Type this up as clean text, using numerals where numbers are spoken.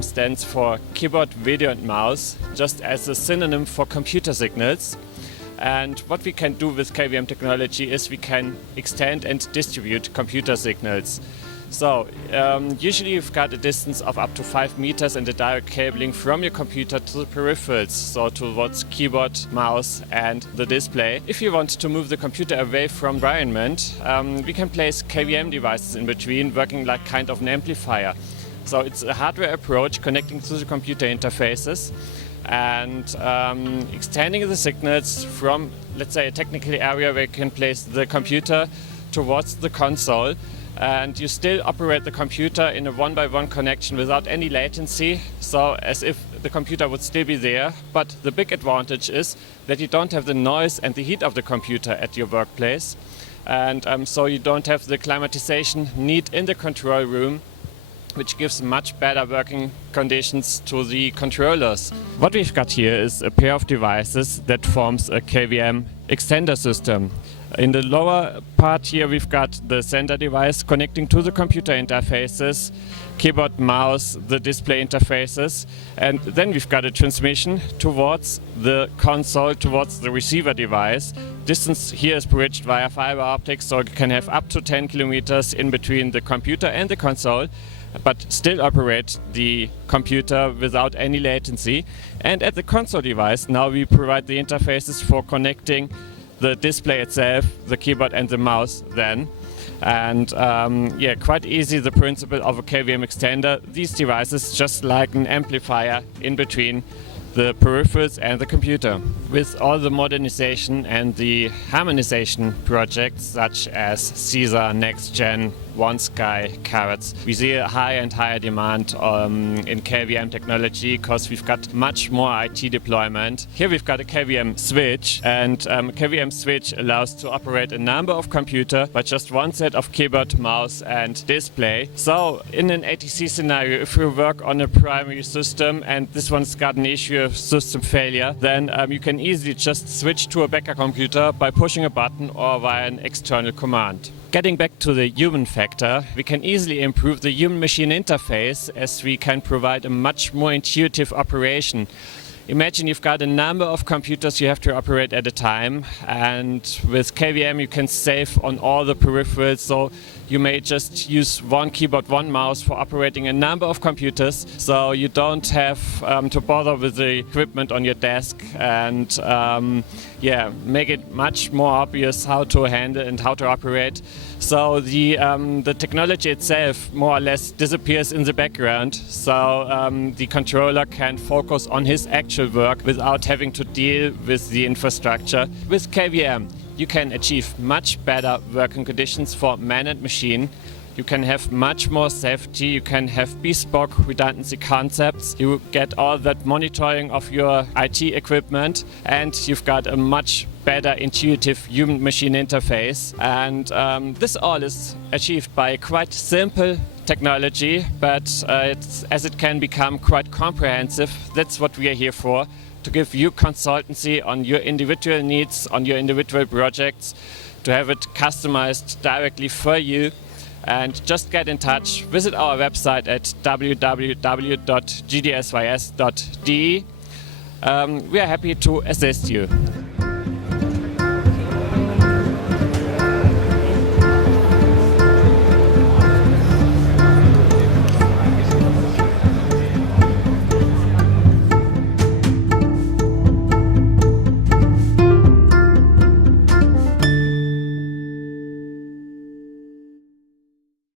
KVM stands for keyboard, video and mouse, just as a synonym for computer signals. And what we can do with KVM technology is we can extend and distribute computer signals. So usually you've got a distance of up to 5 meters and a direct cabling from your computer to the peripherals, so towards keyboard, mouse and the display. If you want to move the computer away from environment, we can place KVM devices in between, working like kind of an amplifier. So it's a hardware approach connecting to the computer interfaces and extending the signals from, let's say, a technical area where you can place the computer towards the console. And you still operate the computer in a one-by-one connection without any latency, so as if the computer would still be there. But the big advantage is that you don't have the noise and the heat of the computer at your workplace. And so you don't have the climatization need in the control room, which gives much better working conditions to the controllers. What we've got here is a pair of devices that forms a KVM extender system. In the lower part here we've got the sender device connecting to the computer interfaces, keyboard, mouse, the display interfaces, and then we've got a transmission towards the console, towards the receiver device. Distance here is bridged via fiber optics, so you can have up to 10 kilometers in between the computer and the console, but still operate the computer without any latency. And at the console device now we provide the interfaces for connecting the display itself, the keyboard and the mouse then. And yeah, quite easy, the principle of a KVM extender. These devices just like an amplifier in between the peripherals and the computer. With all the modernization and the harmonization projects such as CESA, NextGen, OneSky, Carrots, we see a higher and higher demand in KVM technology because we've got much more IT deployment. Here we've got a KVM switch, and KVM switch allows to operate a number of computers by just one set of keyboard, mouse and display. So in an ATC scenario, if you work on a primary system and this one's got an issue of system failure, then you can easily just switch to a backup computer by pushing a button or via an external command. Getting back to the human factor, we can easily improve the human-machine interface as we can provide a much more intuitive operation. Imagine you've got a number of computers you have to operate at a time, and with KVM you can save on all the peripherals, so you may just use one keyboard, one mouse for operating a number of computers, so you don't have to bother with the equipment on your desk, and yeah, make it much more obvious how to handle and how to operate. So the technology itself more or less disappears in the background, so the controller can focus on his actual work without having to deal with the infrastructure. With KVM you can achieve much better working conditions for man and machine. You can have much more safety, you can have bespoke redundancy concepts, you get all that monitoring of your IT equipment, and you've got a much better intuitive human-machine interface. And this all is achieved by quite simple technology, but as it can become quite comprehensive, that's what we are here for, to give you consultancy on your individual needs, on your individual projects, to have it customized directly for you. And just get in touch, visit our website at www.gdsys.de. We are happy to assist you.